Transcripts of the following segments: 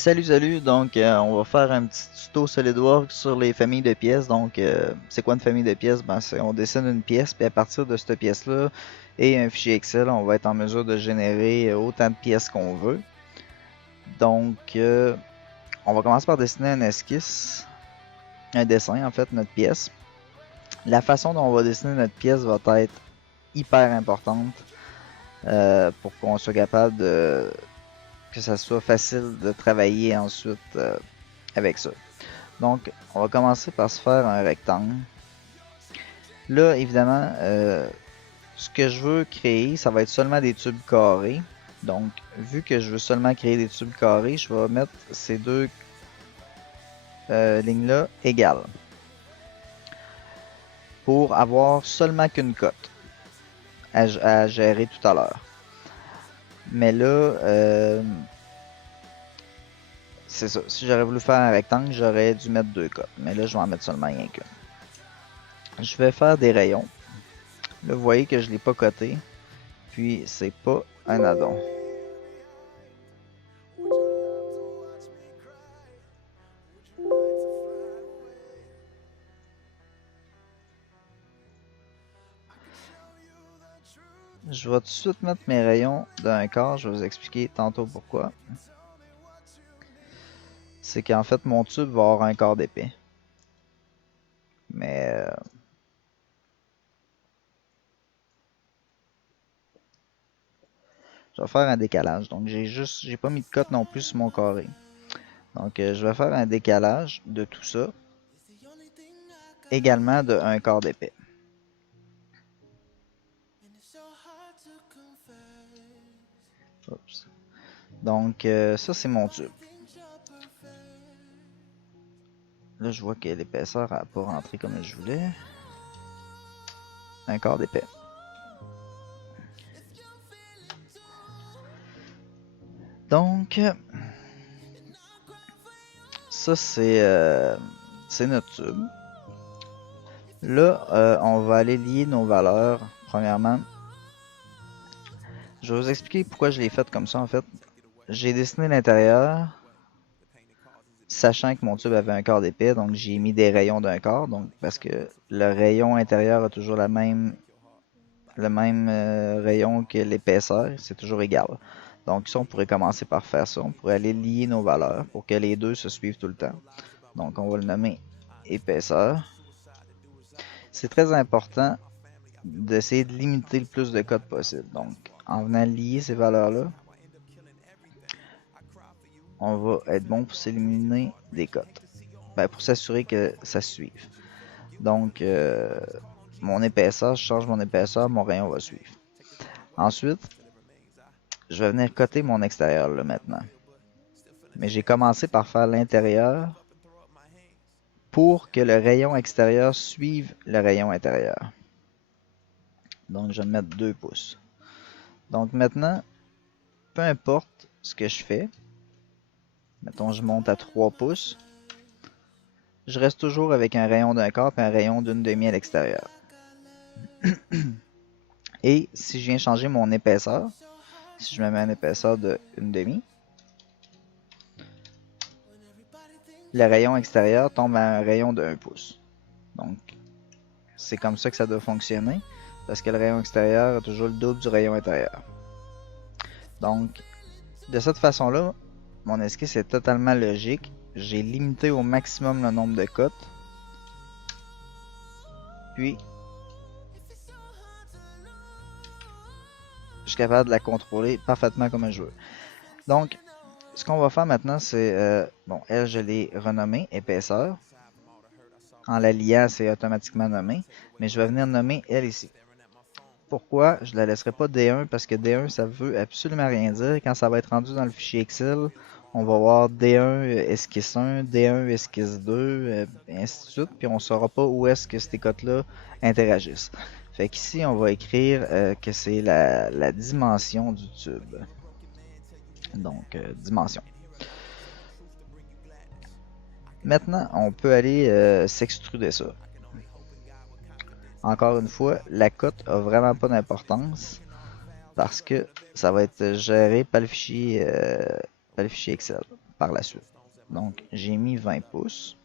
Salut, donc on va faire un petit tuto SolidWorks sur les familles de pièces. Donc, c'est quoi une famille de pièces? Ben, on dessine une pièce, puis à partir de cette pièce-là et un fichier Excel, on va être en mesure de générer autant de pièces qu'on veut. Donc, on va commencer par dessiner un esquisse, un dessin en fait, notre pièce. La façon dont on va dessiner notre pièce va être hyper importante pour qu'on soit capable que ça soit facile de travailler ensuite avec ça. Donc, on va commencer par se faire un rectangle. Là, évidemment, ce que je veux créer, ça va être seulement des tubes carrés. Donc, vu que je veux seulement créer des tubes carrés, je vais mettre ces deux lignes-là égales pour avoir seulement qu'une cote à gérer tout à l'heure. Mais là, c'est ça. Si j'aurais voulu faire un rectangle, j'aurais dû mettre deux cotes. Mais là, je vais en mettre seulement rien qu'une. Je vais faire des rayons. Là, vous voyez que je ne l'ai pas coté. Puis, c'est pas un addon. Je vais tout de suite mettre mes rayons d'un quart. Je vais vous expliquer tantôt pourquoi. C'est qu'en fait, mon tube va avoir un quart d'épais. Mais je vais faire un décalage. Donc, j'ai pas mis de cote non plus sur mon carré. Donc, je vais faire un décalage de tout ça. Également de un quart d'épais. Oups. Donc, ça, c'est mon tube. Là, je vois que l'épaisseur n'a pas rentré comme je voulais. Un quart d'épais. Donc, ça, c'est notre tube. Là, on va aller lier nos valeurs. Premièrement, je vais vous expliquer pourquoi je l'ai fait comme ça en fait. J'ai dessiné l'intérieur, sachant que mon tube avait un quart d'épais, donc j'ai mis des rayons d'un quart, donc parce que le rayon intérieur a toujours le même rayon que l'épaisseur, c'est toujours égal. Donc ça, on pourrait commencer par faire ça. On pourrait aller lier nos valeurs pour que les deux se suivent tout le temps. Donc on va le nommer épaisseur. C'est très important d'essayer de limiter le plus de codes possible. Donc, en venant lier ces valeurs-là, on va être bon pour s'éliminer des cotes. Ben, pour s'assurer que ça suive. Donc, mon épaisseur, je change mon épaisseur, mon rayon va suivre. Ensuite, je vais venir coter mon extérieur là maintenant. Mais j'ai commencé par faire l'intérieur pour que le rayon extérieur suive le rayon intérieur. Donc, je vais mettre 2 pouces. Donc maintenant, peu importe ce que je fais, mettons je monte à 3 pouces, je reste toujours avec un rayon d'un quart et un rayon d'une demi à l'extérieur. Et si je viens changer mon épaisseur, si je me mets une épaisseur de une demi, le rayon extérieur tombe à un rayon de 1 pouce. Donc, c'est comme ça que ça doit fonctionner, parce que le rayon extérieur a toujours le double du rayon intérieur. Donc, de cette façon-là, mon esquisse est totalement logique. J'ai limité au maximum le nombre de cotes. Puis, je suis capable de la contrôler parfaitement comme je veux. Donc, ce qu'on va faire maintenant, c'est, bon, elle, je l'ai renommée épaisseur. En la liant, c'est automatiquement nommé. Mais je vais venir nommer elle ici. Pourquoi? Je ne la laisserai pas D1 parce que D1, ça veut absolument rien dire. Quand ça va être rendu dans le fichier Excel, on va voir D1 esquisse 1, D1 esquisse 2, et ainsi de suite. Puis on ne saura pas où est-ce que ces cotes-là interagissent. Fait qu'ici, on va écrire que c'est la dimension du tube. Donc, dimension. Maintenant, on peut aller s'extruder ça. Encore une fois, la cote a vraiment pas d'importance parce que ça va être géré par le fichier dans le fichier Excel par la suite. Donc, j'ai mis 20 pouces.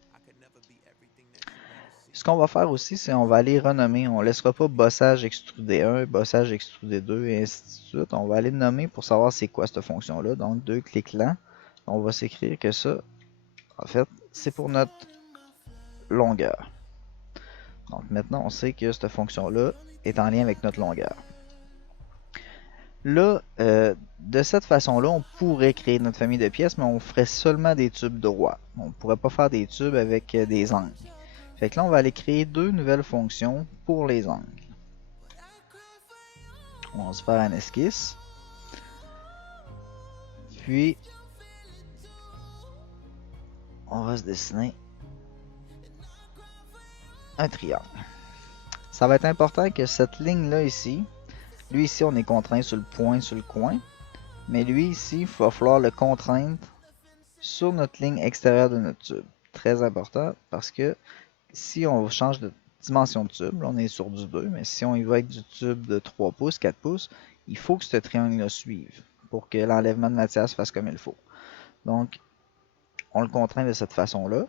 Ce qu'on va faire aussi, c'est on va aller renommer. On ne laissera pas bossage extrudé 1, bossage extrudé 2 et ainsi de suite. On va aller nommer pour savoir c'est quoi cette fonction-là. Donc, 2 clics là. On va s'écrire que ça, en fait, c'est pour notre longueur. Donc, maintenant, on sait que cette fonction-là est en lien avec notre longueur. Là, de cette façon-là, on pourrait créer notre famille de pièces, mais on ferait seulement des tubes droits. On ne pourrait pas faire des tubes avec des angles. Fait que là, on va aller créer deux nouvelles fonctions pour les angles. On va se faire un esquisse. Puis, on va se dessiner un triangle. Ça va être important que cette ligne-là ici, lui ici, on est contraint sur le point, sur le coin. Mais lui ici, il va falloir le contraindre sur notre ligne extérieure de notre tube. Très important parce que si on change de dimension de tube, là on est sur du 2, mais si on y va avec du tube de 3 pouces, 4 pouces, il faut que ce triangle-là suive pour que l'enlèvement de matière se fasse comme il faut. Donc, on le contraint de cette façon-là.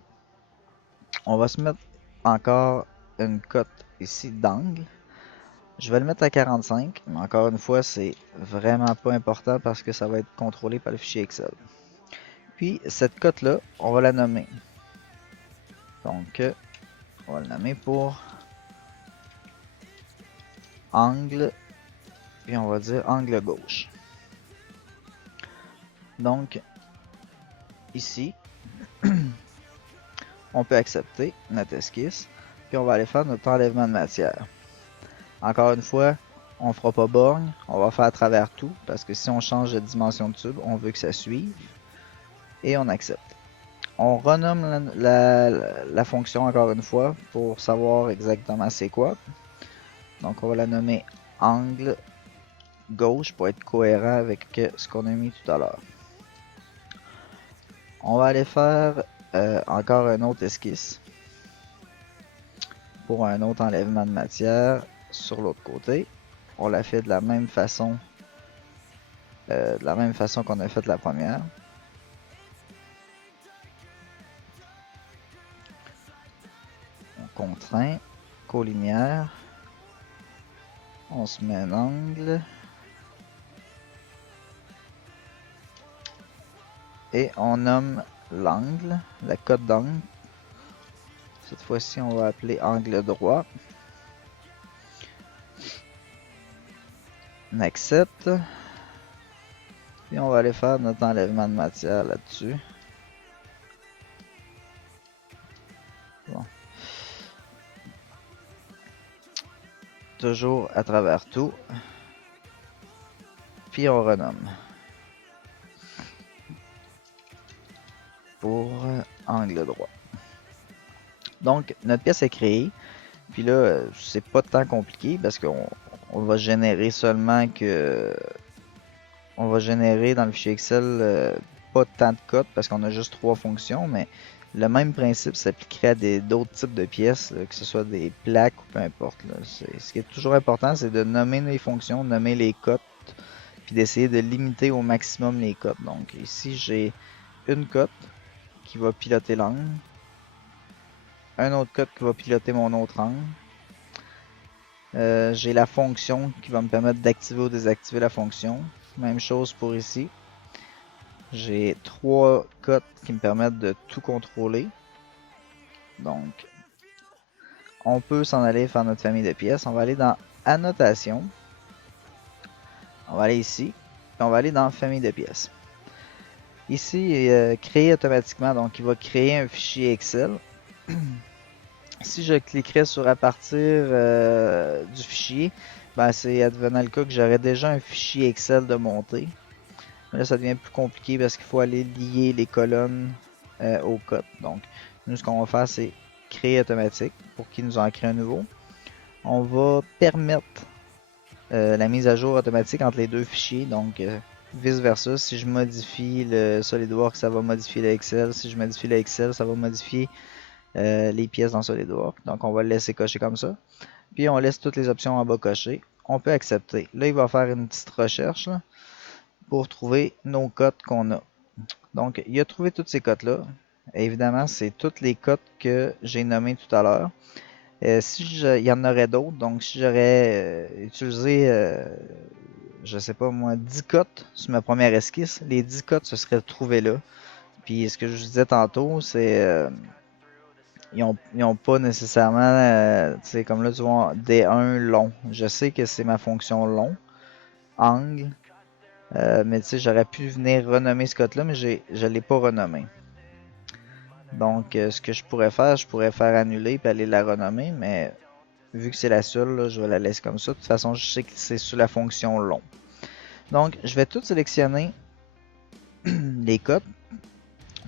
On va se mettre encore une cote ici d'angle. Je vais le mettre à 45, mais encore une fois, c'est vraiment pas important parce que ça va être contrôlé par le fichier Excel. Puis, cette cote-là, on va la nommer. Donc, on va le nommer pour angle, puis on va dire angle gauche. Donc, ici, on peut accepter notre esquisse, puis on va aller faire notre enlèvement de matière. Encore une fois, on ne fera pas borgne, on va faire à travers tout, parce que si on change de dimension de tube, on veut que ça suive, et on accepte. On renomme la fonction encore une fois, pour savoir exactement c'est quoi. Donc on va la nommer angle gauche, pour être cohérent avec ce qu'on a mis tout à l'heure. On va aller faire encore un autre esquisse, pour un autre enlèvement de matière sur l'autre côté. On l'a fait de la même façon qu'on a fait la première. On contraint, collinéaire, on se met un angle et on nomme l'angle, la cote d'angle. Cette fois-ci, on va appeler angle droit. On accepte. Et on va aller faire notre enlèvement de matière là-dessus. Bon. Toujours à travers tout. Puis on renomme. Pour angle droit. Donc, notre pièce est créée. Puis là, c'est pas tant compliqué parce qu'on va générer seulement que... On va générer dans le fichier Excel pas tant de codes parce qu'on a juste 3 fonctions, mais le même principe s'appliquerait à d'autres types de pièces, là, que ce soit des plaques ou peu importe. Là. Ce qui est toujours important, c'est de nommer les fonctions, nommer les cotes, puis d'essayer de limiter au maximum les cotes. Donc ici, j'ai une cote qui va piloter l'angle, un autre code qui va piloter mon autre angle. J'ai la fonction qui va me permettre d'activer ou désactiver la fonction. Même chose pour ici. J'ai 3 codes qui me permettent de tout contrôler. Donc, on peut s'en aller faire notre famille de pièces. On va aller dans Annotation. On va aller ici. Et on va aller dans Famille de pièces. Ici, créer automatiquement. Donc, il va créer un fichier Excel. Si je cliquerais sur à partir du fichier, ben c'est advenant le cas que j'aurais déjà un fichier Excel de montée. Mais là, ça devient plus compliqué parce qu'il faut aller lier les colonnes au code. Donc, nous, ce qu'on va faire, c'est créer automatique pour qu'il nous en crée un nouveau. On va permettre la mise à jour automatique entre les deux fichiers. Donc, vice versa, si je modifie le SolidWorks, ça va modifier le Excel. Si je modifie le Excel, ça va modifier les pièces dans SolidWorks. Donc, on va le laisser cocher comme ça. Puis, on laisse toutes les options en bas cochées. On peut accepter. Là, il va faire une petite recherche là, pour trouver nos codes qu'on a. Donc, il a trouvé toutes ces cotes-là. Évidemment, c'est toutes les cotes que j'ai nommées tout à l'heure. Il y en aurait d'autres, donc si j'aurais utilisé, je sais pas moi, 10 cotes sur ma première esquisse, les 10 cotes se seraient trouvées là. Puis ce que je vous disais tantôt, c'est ils ont pas nécessairement, tu sais, comme là, tu vois, D1 long. Je sais que c'est ma fonction long, angle, mais tu sais, j'aurais pu venir renommer ce code-là, mais je l'ai pas renommé. Donc, ce que je pourrais faire annuler puis aller la renommer, mais vu que c'est la seule, là, je vais la laisser comme ça. De toute façon, je sais que c'est sous la fonction long. Donc, je vais tout sélectionner les codes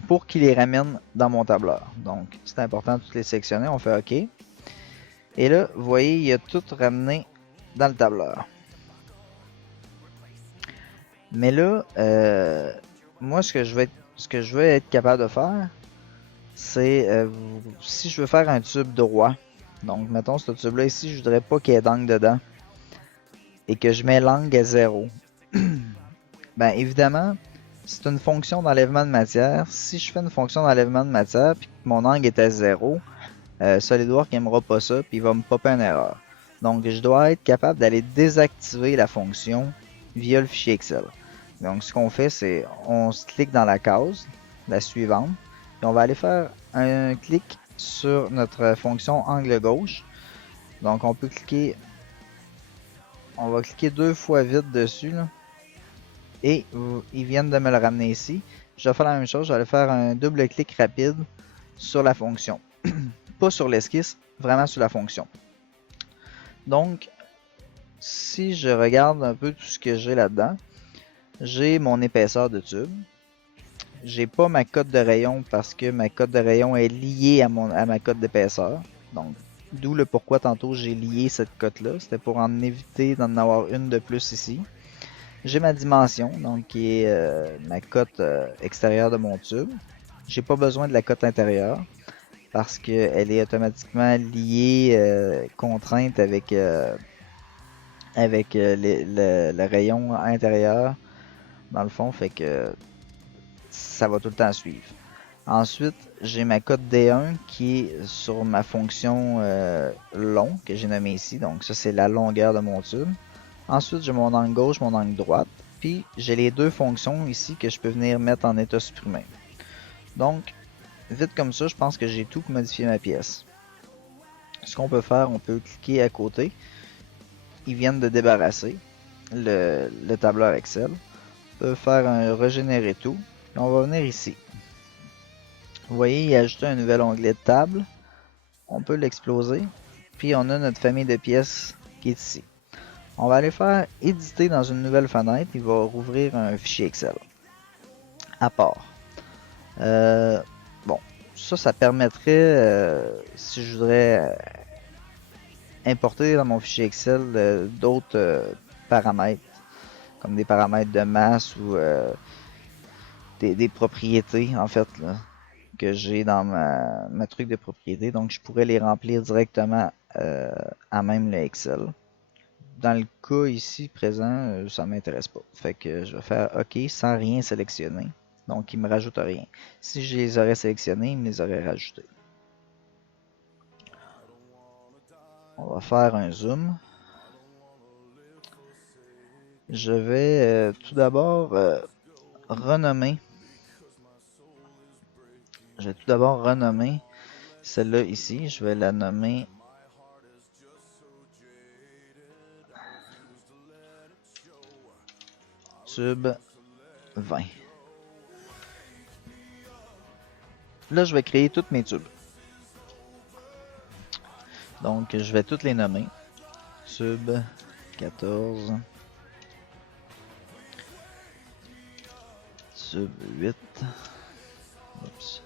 pour qu'il les ramène dans mon tableur. Donc, c'est important de toutes les sélectionner. On fait OK. Et là, vous voyez, il a tout ramené dans le tableur. Mais là, moi, ce que je vais être capable de faire, c'est si je veux faire un tube droit. Donc, mettons, ce tube-là ici, je voudrais pas qu'il y ait d'angle dedans. Et que je mets l'angle à 0. Ben, évidemment, c'est une fonction d'enlèvement de matière. Si je fais une fonction d'enlèvement de matière puis que mon angle est à 0, SolidWorks n'aimera pas ça puis il va me popper une erreur. Donc, je dois être capable d'aller désactiver la fonction via le fichier Excel. Donc, ce qu'on fait, c'est on se clique dans la case, la suivante, et on va aller faire un clic sur notre fonction angle gauche. Donc, on peut cliquer, on va cliquer 2 fois vite dessus, là, et ils viennent de me le ramener ici. Je vais faire la même chose, je vais aller faire un double clic rapide sur la fonction. Pas sur l'esquisse, vraiment sur la fonction. Donc, si je regarde un peu tout ce que j'ai là-dedans, j'ai mon épaisseur de tube. J'ai pas ma cote de rayon parce que ma cote de rayon est liée à ma cote d'épaisseur. Donc, d'où le pourquoi tantôt j'ai lié cette cote-là. C'était pour en éviter d'en avoir une de plus ici. J'ai ma dimension, donc qui est ma cote extérieure de mon tube. J'ai pas besoin de la cote intérieure parce qu'elle est automatiquement liée, contrainte avec, le rayon intérieur dans le fond, fait que ça va tout le temps suivre. Ensuite, j'ai ma cote D1 qui est sur ma fonction long que j'ai nommée ici. Donc ça, c'est la longueur de mon tube. Ensuite, j'ai mon angle gauche, mon angle droite. Puis, j'ai les deux fonctions ici que je peux venir mettre en état supprimé. Donc, vite comme ça, je pense que j'ai tout pour modifier ma pièce. Ce qu'on peut faire, on peut cliquer à côté. Ils viennent de débarrasser le tableur Excel. On peut faire un régénérer tout. Et on va venir ici. Vous voyez, il a ajouté un nouvel onglet de table. On peut l'exploser. Puis on a notre famille de pièces qui est ici. On va aller faire éditer dans une nouvelle fenêtre. Il va rouvrir un fichier Excel à part. Bon, ça permettrait, si je voudrais importer dans mon fichier Excel d'autres paramètres, comme des paramètres de masse ou des propriétés, en fait, là, que j'ai dans ma truc de propriété. Donc, je pourrais les remplir directement à même le Excel. Dans le cas ici présent, ça m'intéresse pas. Fait que je vais faire OK sans rien sélectionner. Donc, il me rajoute rien. Si je les aurais sélectionnés, il me les aurait rajoutés. On va faire un zoom. Je vais tout d'abord renommer. Je vais tout d'abord renommer celle-là ici. Je vais la nommer tube 20. Là, je vais créer tous mes tubes. Donc, je vais toutes les nommer. Tube 14. Tube 8. Oups.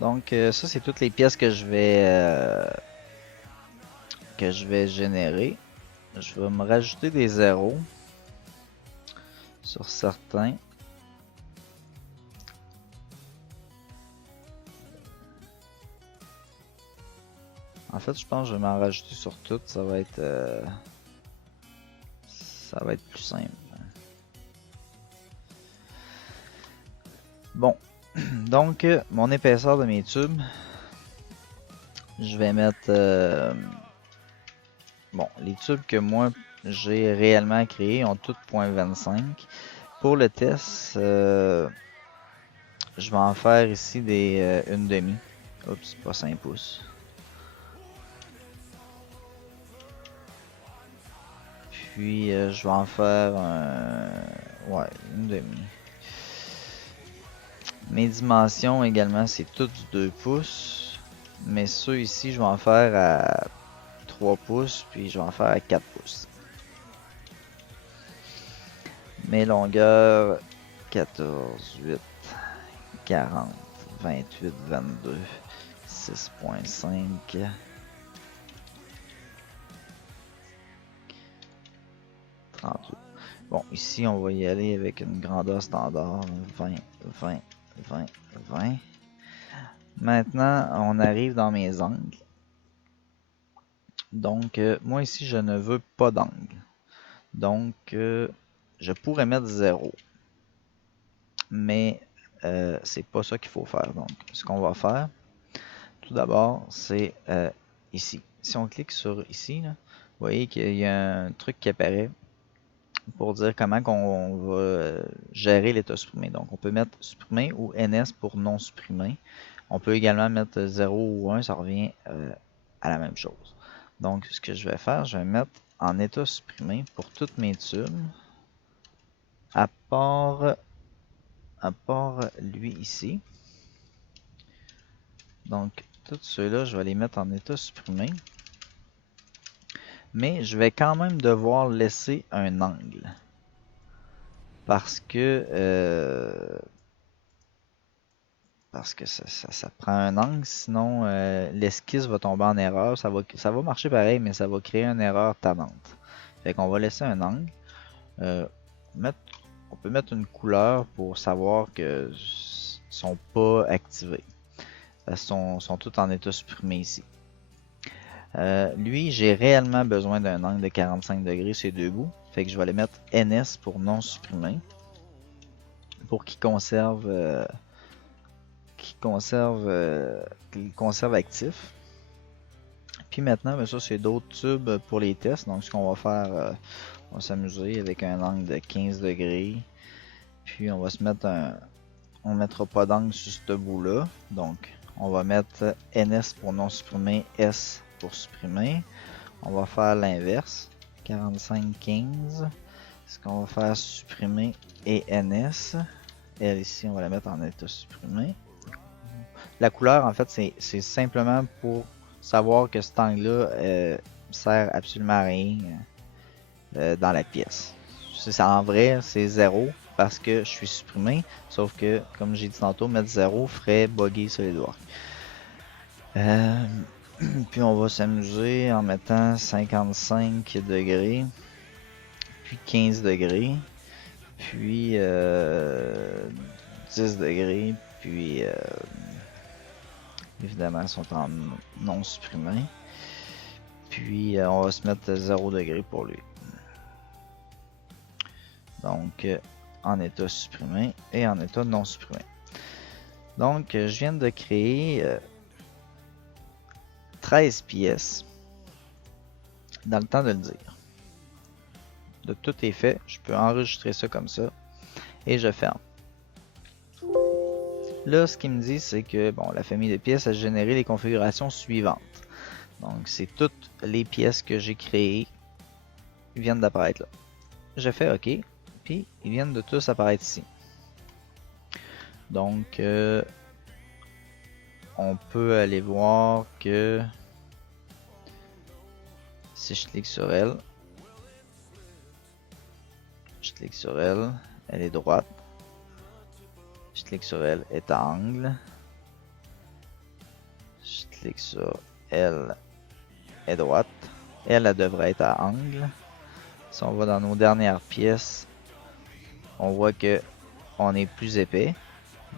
Donc ça c'est toutes les pièces que je vais générer. Je vais me rajouter des zéros sur certains. En fait, je pense que je vais m'en rajouter sur toutes. Ça va être plus simple. Bon, donc mon épaisseur de mes tubes, je vais mettre bon, les tubes que moi j'ai réellement créés ont toutes 0.25. Pour le test, je vais en faire ici une demi. Oups, pas 5 pouces. Puis je vais en faire ouais, une demi. Mes dimensions également, c'est tout du 2 pouces. Mais ceux ici, je vais en faire à 3 pouces, puis je vais en faire à 4 pouces. Mes longueurs, 14, 8, 40, 28, 22, 6.5. Bon, ici, on va y aller avec une grandeur standard, 20, 20, 20, 20. Maintenant, on arrive dans mes angles. Donc, moi ici, je ne veux pas d'angle. Donc, je pourrais mettre 0. Mais, c'est pas ça qu'il faut faire. Donc, ce qu'on va faire, tout d'abord, c'est ici. Si on clique sur ici, là, vous voyez qu'il y a un truc qui apparaît pour dire comment on va gérer l'état supprimé. Donc, on peut mettre supprimé ou NS pour non supprimé. On peut également mettre 0 ou 1, ça revient à la même chose. Donc, ce que je vais faire, je vais mettre en état supprimé pour toutes mes tubes, à part lui ici. Donc, tous ceux-là, je vais les mettre en état supprimé. Mais je vais quand même devoir laisser un angle. Parce que ça prend un angle, sinon l'esquisse va tomber en erreur. Ça va marcher pareil, mais ça va créer une erreur tannante. Fait qu'on va laisser un angle. On peut mettre une couleur pour savoir que sont pas activés. Parce qu'ils sont tous en état supprimé ici. Lui, j'ai réellement besoin d'un angle de 45 degrés ces deux bouts. Fait que je vais aller mettre NS pour non supprimé. Pour qu'il conserve actif. Puis maintenant, ben ça c'est d'autres tubes pour les tests. Donc ce qu'on va faire, on va s'amuser avec un angle de 15 degrés. Puis on va se mettre on ne mettra pas d'angle sur ce bout là. Donc on va mettre NS pour non supprimer, S pour supprimer. On va faire l'inverse. 45-15. Ce qu'on va faire supprimer et NS. Elle ici, on va la mettre en état supprimé. La couleur, en fait, c'est simplement pour savoir que cet angle-là sert absolument à rien dans la pièce. En vrai, c'est 0 parce que je suis supprimé. Sauf que, comme j'ai dit tantôt, mettre 0 ferait bugger SolidWorks. Puis on va s'amuser en mettant 55 degrés, puis 15 degrés, puis 10 degrés, puis évidemment ils sont en non supprimé. Puis on va se mettre 0 degré pour lui. Donc en état supprimé et en état non supprimé. Donc je viens de créer 13 pièces dans le temps de le dire. De tout est fait, je peux enregistrer ça comme ça et je ferme. Là, ce qu'il me dit, c'est que bon, la famille de pièces a généré les configurations suivantes. Donc, c'est toutes les pièces que j'ai créées viennent d'apparaître là. Je fais OK, puis ils viennent de tous apparaître ici. Donc, on peut aller voir que si je clique sur elle, elle est droite. Je clique sur elle, elle est à angle. clique sur elle est droite. Elle devrait être à angle. Si on va dans nos dernières pièces, on voit que on est plus épais.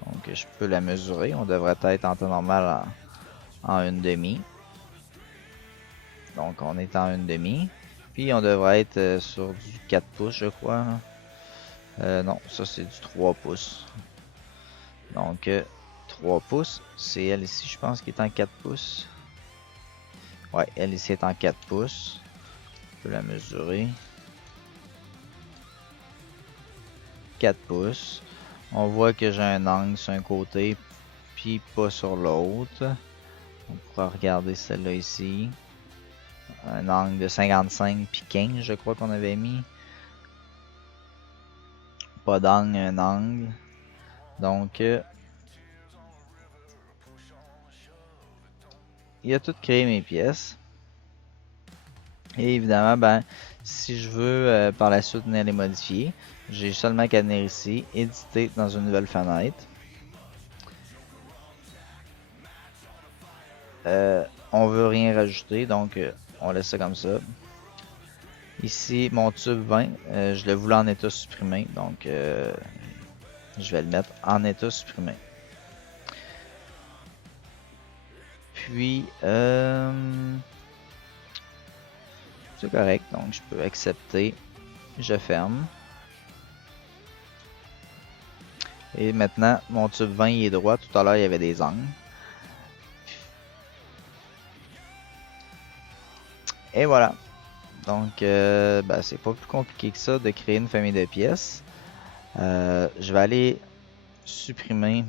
Donc je peux la mesurer. On devrait être en temps normal en 1/2. Donc on est en 1/2. Puis on devrait être sur du 4 pouces, je crois. Non, ça c'est du 3 pouces. Donc 3 pouces. C'est elle ici, je pense, qui est en 4 pouces. Ouais, elle ici est en 4 pouces. On peut la mesurer. 4 pouces. On voit que j'ai un angle sur un côté, puis pas sur l'autre. On pourra regarder celle-là ici. Un angle de 55 puis 15, je crois qu'on avait mis. Pas d'angle, un angle. Donc, il a tout créé mes pièces. Et évidemment, ben, si je veux par la suite venir les modifier, j'ai seulement qu'à venir ici, éditer dans une nouvelle fenêtre. On veut rien rajouter, donc on laisse ça comme ça. Ici, mon tube 20, je le voulais en état supprimé, donc je vais le mettre en état supprimé. Puis, c'est correct, donc je peux accepter. Je ferme. Et maintenant, mon tube 20 il est droit. Tout à l'heure, il y avait des angles. Et voilà. Donc, ben, c'est pas plus compliqué que ça de créer une famille de pièces. Je vais aller supprimer.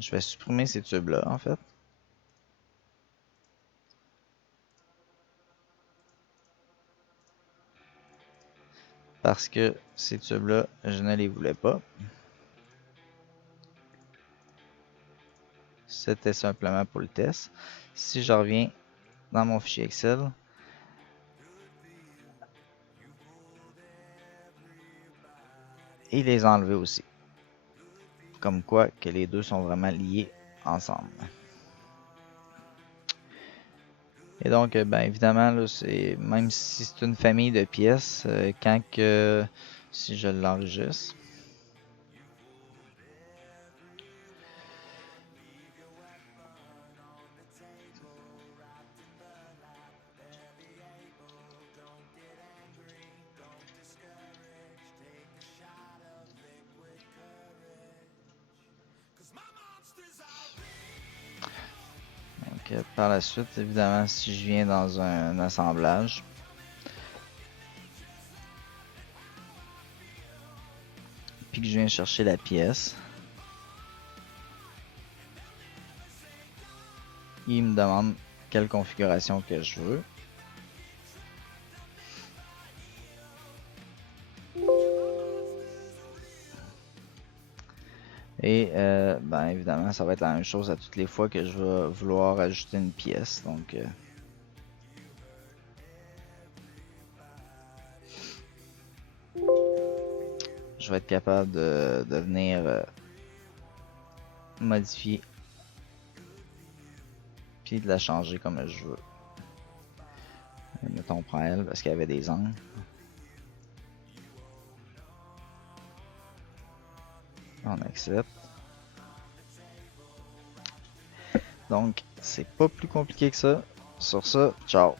Je vais supprimer ces tubes-là, en fait. Parce que ces tubes-là, je ne les voulais pas. C'était simplement pour le test. Si je reviens dans mon fichier Excel, et les enlever aussi. Comme quoi que les deux sont vraiment liés ensemble. Et donc, ben évidemment, là, c'est même si c'est une famille de pièces, quand que si je l'enregistre, donc par la suite, évidemment, si je viens dans un assemblage, puis que je viens chercher la pièce, il me demande quelle configuration que je veux. Et ben évidemment, ça va être la même chose à toutes les fois que je vais vouloir ajouter une pièce. Donc je vais être capable de venir modifier puis de la changer comme je veux. Mettons, on prend elle parce qu'il y avait des angles. On accepte. Donc, c'est pas plus compliqué que ça. Sur ça, ciao.